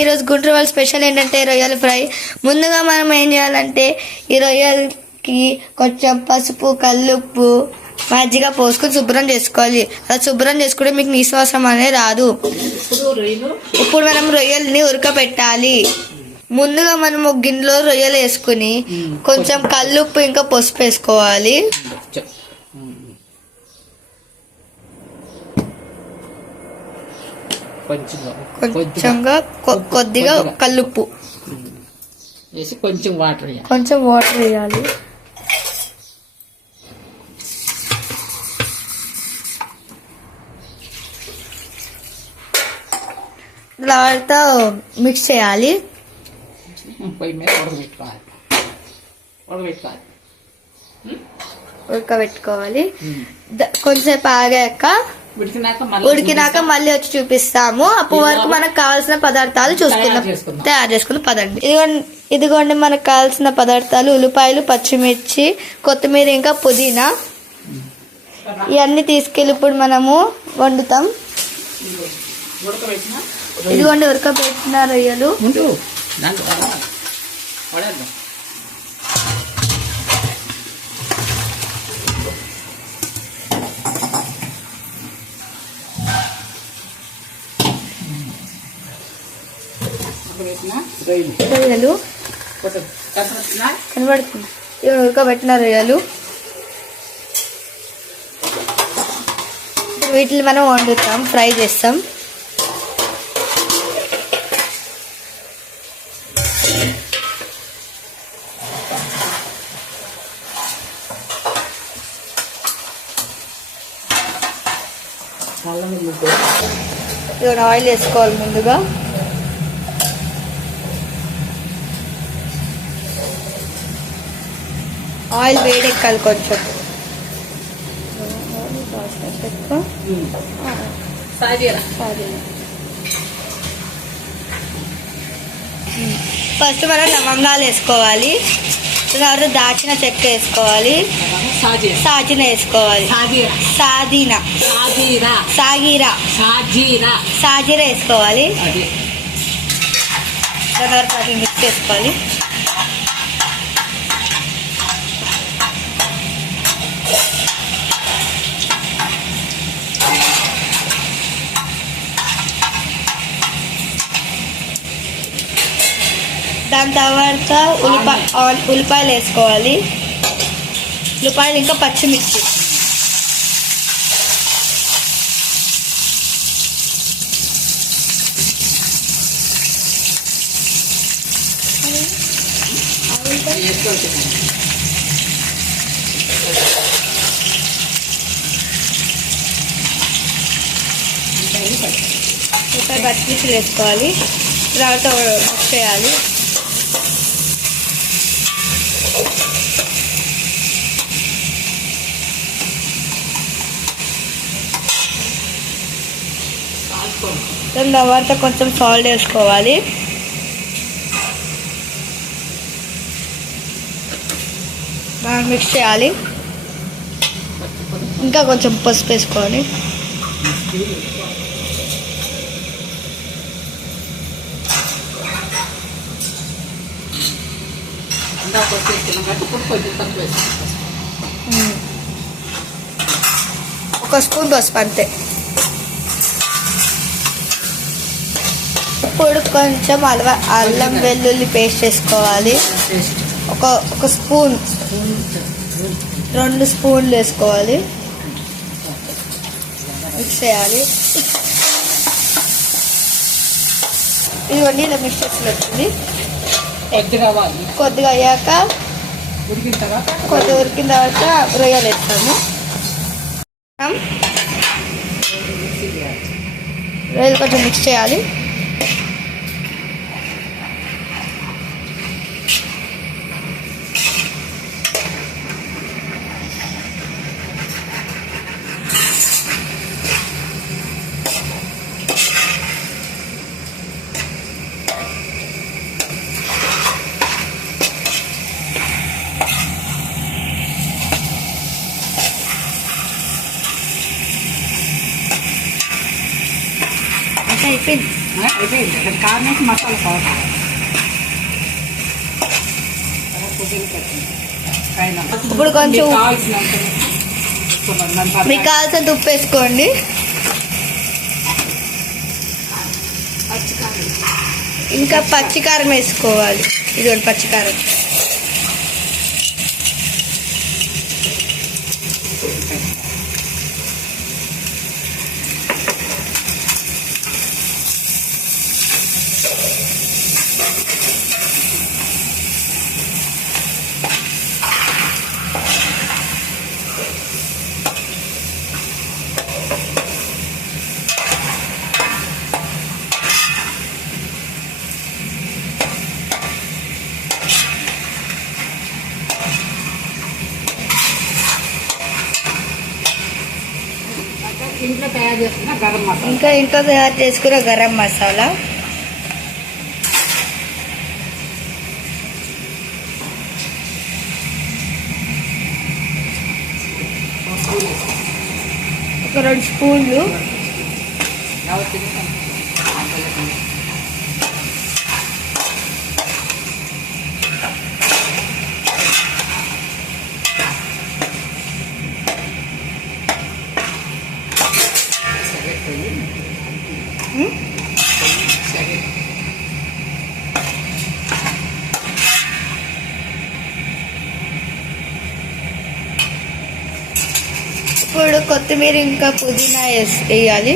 ఈరోజు గుంటూరు వాళ్ళ స్పెషల్ ఏంటంటే రొయ్యల ఫ్రై. ముందుగా మనం ఏం చేయాలంటే ఈ రొయ్యలకి కొంచెం పసుపు, కల్లుప్పు, మజ్జిగ పోసుకొని శుభ్రం చేసుకోవాలి. అలా శుభ్రం చేసుకుంటే మీకు నిశ్వాసం అనేది రాదు. ఇప్పుడు మనం రొయ్యల్ని ఉడకబెట్టాలి. ముందుగా మనం ఒక గిన్నెలో రొయ్యలు వేసుకుని కొంచెం కల్లుప్పు ఇంకా పసుపు వేసుకోవాలి. కొంచెంగా కొద్దిగా కల్లుప్పు వేసి కొంచెం వాటర్ వేయాలి. తర్వాత మిక్స్ చేయాలి. పొయ్యి మీద ఉడకబెట్టుకోవాలి. కొంచెంసేపు ఆగాక ఉడికినాక మళ్ళీ వచ్చి చూపిస్తాము. అప్పటి వరకు మనకు కావాల్సిన పదార్థాలు తయారు చేసుకుని పదండి. ఇదిగోండి మనకు కావాల్సిన పదార్థాలు: ఉల్లిపాయలు, పచ్చిమిర్చి, కొత్తిమీర, ఇంకా పుదీనా. ఇవన్నీ తీసుకెళ్ళి ఇప్పుడు మనము వండుతాం. ఇదిగోండి ఉడకబెట్టిన రొయ్యలు. రొయ్యలు కనబడుతుంది. ఉడకబెట్టిన రొయ్యలు వీటిని మనం వండుతాం, ఫ్రై చేస్తాం. ఆయిల్ వేసుకోవాలి. ముందుగా ఆయిల్ వేడెక్కాలి కొంచెం. ఫస్ట్ మనం లవంగాలు వేసుకోవాలి. తర్వాత దాచిన చెక్క వేసుకోవాలి. సాజీరా వేసుకోవాలి. సాజీరా వేసుకోవాలి. దాని తర్వాత అది మిక్స్ చేసుకోవాలి. దాని తర్వాత ఉల్లిపాయలు వేసుకోవాలి. ఉల్లిపాయలు ఇంకా పచ్చిమిర్చి. పచ్చిమిర్చిలు వేసుకోవాలి. తర్వాత మిక్స్ చేయాలి. దాని తర్వాత కొంచెం సాల్ట్ వేసుకోవాలి. బాగా మిక్స్ చేయాలి. ఇంకా కొంచెం పసుపు వేసుకోవాలి. ఒక స్పూన్ పసుపు అంతే. ఇప్పుడు కొంచెం అల్లం వెల్లుల్లి పేస్ట్ వేసుకోవాలి. ఒక స్పూన్, 2 స్పూన్లు వేసుకోవాలి. మిక్స్ చేయాలి. ఇవన్నీ ఇలా మిక్స్ చేసి వచ్చింది. కొద్దిగా అయ్యాక కొద్దిగా ఉడికిన తర్వాత రొయ్యలు వేస్తాము. రొయ్యలు కొంచెం మిక్స్ చేయాలి. అయిపోయింది. అయిపోయింది ఇక్కడ కారణం మసాలా పౌడర్ ఇప్పుడు కొంచెం కావాల్సినంత మీకు కావాల్సినంత ఉప్పు వేసుకోండి. ఇంకా పచ్చికారం వేసుకోవాలి. ఇదిగోండి పచ్చికారం. ఇంట్లో తయారు చేసుకున్న గరం మసాలా. ఇంకా ఇంట్లో తయారు చేసుకున్న గరం మసాలా. ఒక 2 స్పూన్లు. ఇప్పుడు కొత్తిమీర ఇంకా పుదీనా వేయాలి.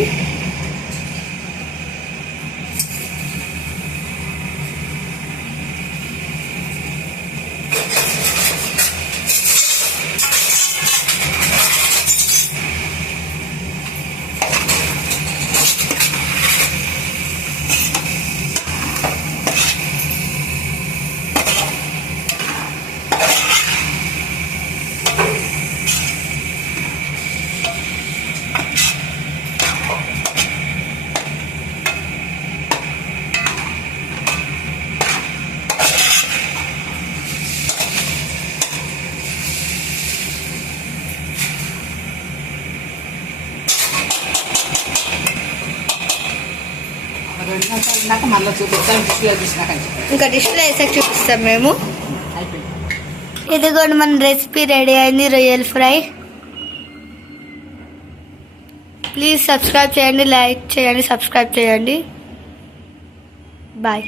మళ్ళీ చూపిస్తాం డిష్లో చూసినాక ఇంకా డిష్లో వేసాక చూపిస్తాం మేము. అయిపోయింది. ఇదిగోండి మన రెసిపీ రెడీ అయింది, రొయ్యల ఫ్రై. ప్లీజ్ సబ్స్క్రైబ్ చేయండి, లైక్ చేయండి, సబ్స్క్రైబ్ చేయండి. బాయ్.